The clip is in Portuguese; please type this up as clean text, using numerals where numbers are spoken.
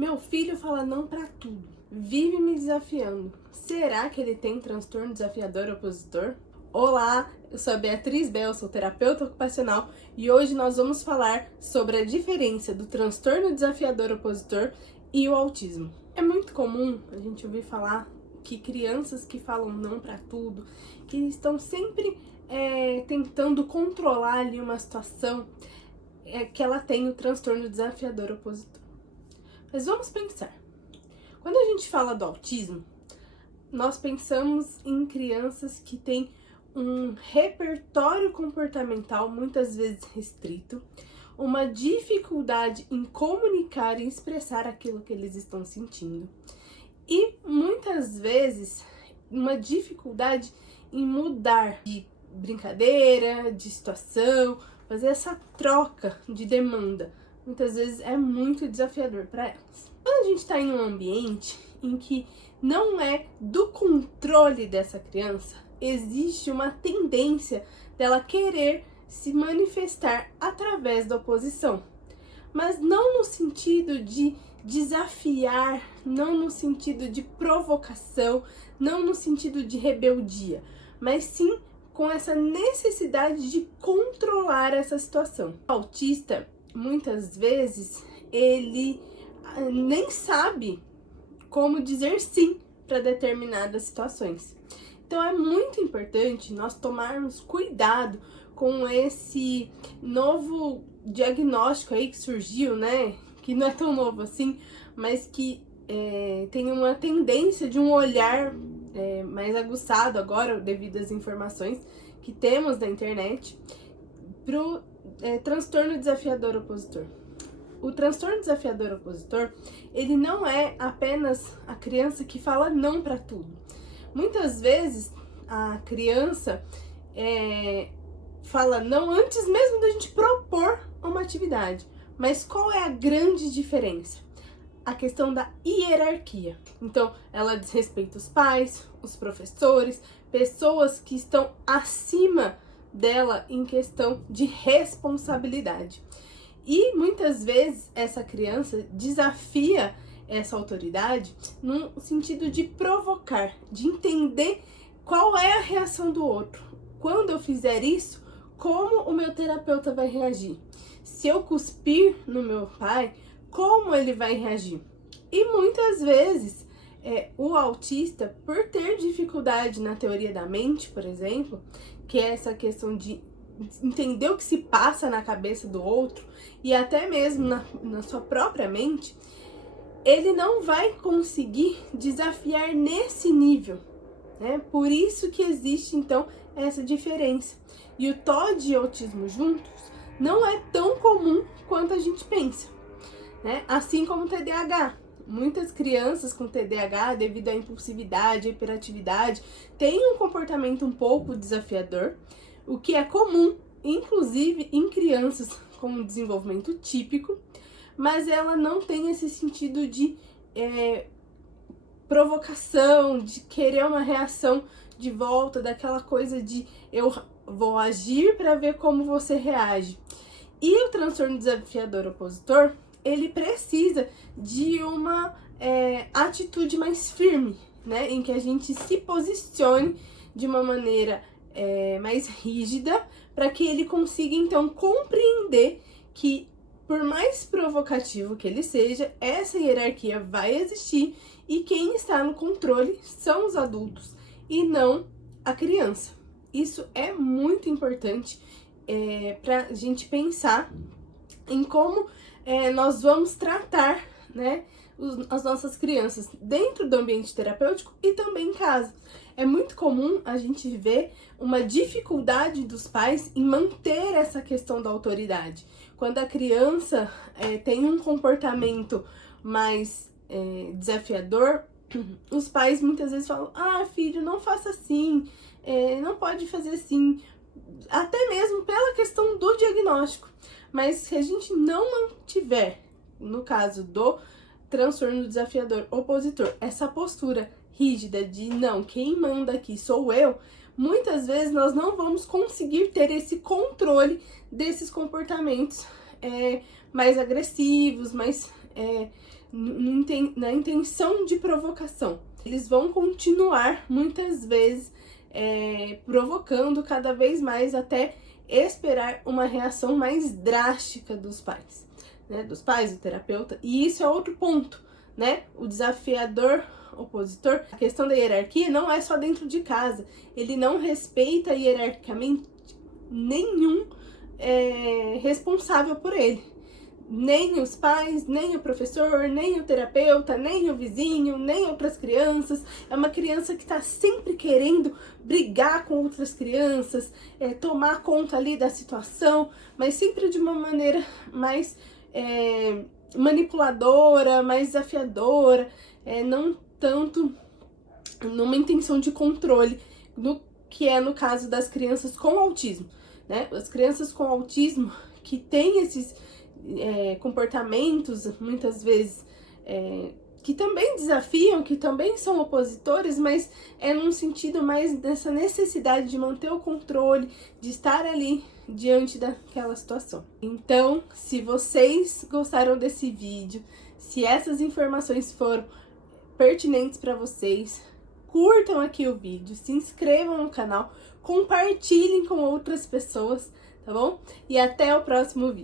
Meu filho fala não pra tudo. Vive me desafiando. Será que ele tem transtorno desafiador opositor? Olá, eu sou a Beatriz Bel, sou terapeuta ocupacional e hoje nós vamos falar sobre a diferença do transtorno desafiador opositor e o autismo. É muito comum a gente ouvir falar que crianças que falam não pra tudo, que estão sempre tentando controlar ali uma situação, que ela tem o transtorno desafiador opositor. Mas vamos pensar. Quando a gente fala do autismo, nós pensamos em crianças que têm um repertório comportamental muitas vezes restrito, uma dificuldade em comunicar e expressar aquilo que eles estão sentindo e muitas vezes uma dificuldade em mudar de brincadeira, de situação, fazer essa troca de demanda. Muitas vezes é muito desafiador para elas. Quando a gente está em um ambiente em que não é do controle dessa criança, existe uma tendência dela querer se manifestar através da oposição. Mas não no sentido de desafiar, não no sentido de provocação, não no sentido de rebeldia, mas sim com essa necessidade de controlar essa situação. O autista, muitas vezes, ele nem sabe como dizer sim para determinadas situações. Então é muito importante nós tomarmos cuidado com esse novo diagnóstico aí que surgiu, né? Que não é tão novo assim, mas que tem uma tendência de um olhar mais aguçado agora, devido às informações que temos na internet, pro transtorno desafiador opositor. O transtorno desafiador opositor, ele não é apenas a criança que fala não para tudo. Muitas vezes a criança fala não antes mesmo da gente propor uma atividade. Mas qual é a grande diferença? A questão da hierarquia. Então, ela desrespeita os pais, os professores, pessoas que estão acima dela em questão de responsabilidade. E muitas vezes essa criança desafia essa autoridade no sentido de provocar, de entender qual é a reação do outro. Quando eu fizer isso, como o meu terapeuta vai reagir? Se eu cuspir no meu pai, como ele vai reagir? E muitas vezes o autista, por ter dificuldade na teoria da mente, por exemplo, que é essa questão de entender o que se passa na cabeça do outro e até mesmo na sua própria mente, ele não vai conseguir desafiar nesse nível, né? Por isso que existe então essa diferença. E o TOD e o autismo juntos não é tão comum quanto a gente pensa, né? Assim como o TDAH. Muitas crianças com TDAH, devido à impulsividade, à hiperatividade, têm um comportamento um pouco desafiador, o que é comum, inclusive em crianças com desenvolvimento típico, mas ela não tem esse sentido de provocação, de querer uma reação de volta, daquela coisa de eu vou agir para ver como você reage. E o transtorno desafiador opositor, ele precisa de uma atitude mais firme, né? Em que a gente se posicione de uma maneira mais rígida, para que ele consiga então compreender que, por mais provocativo que ele seja, essa hierarquia vai existir e quem está no controle são os adultos e não a criança. Isso é muito importante para a gente pensar em como nós vamos tratar, né, as nossas crianças dentro do ambiente terapêutico e também em casa. É muito comum a gente ver uma dificuldade dos pais em manter essa questão da autoridade. Quando a criança tem um comportamento mais desafiador, os pais muitas vezes falam: ah, filho, não faça assim, não pode fazer assim, até mesmo pela questão do diagnóstico. Mas se a gente não mantiver, no caso do transtorno desafiador opositor, essa postura rígida de não, quem manda aqui sou eu, muitas vezes nós não vamos conseguir ter esse controle desses comportamentos mais agressivos, mais na intenção de provocação. Eles vão continuar, muitas vezes, provocando cada vez mais até esperar uma reação mais drástica dos pais, né? Dos pais, do terapeuta. E isso é outro ponto, né? O desafiador opositor, a questão da hierarquia não é só dentro de casa. Ele não respeita hierarquicamente nenhum responsável por ele. Nem os pais, nem o professor, nem o terapeuta, nem o vizinho, nem outras crianças. É uma criança que está sempre querendo brigar com outras crianças, tomar conta ali da situação, mas sempre de uma maneira mais manipuladora, mais desafiadora, não tanto numa intenção de controle, no que é no caso das crianças com autismo, né? As crianças com autismo que têm esses comportamentos, muitas vezes, que também desafiam, que também são opositores, mas é num sentido mais dessa necessidade de manter o controle, de estar ali diante daquela situação. Então, se vocês gostaram desse vídeo, se essas informações foram pertinentes para vocês, curtam aqui o vídeo, se inscrevam no canal, compartilhem com outras pessoas, tá bom? E até o próximo vídeo.